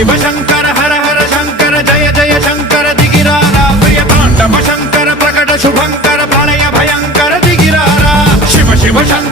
शिव शंकर हर हर शंकर जय जय शंकर दिगिरारा प्रिय तांडव शंकर प्रकट शुभंकर प्रलय भयंकर दिगिरारा शिव शिव शंकर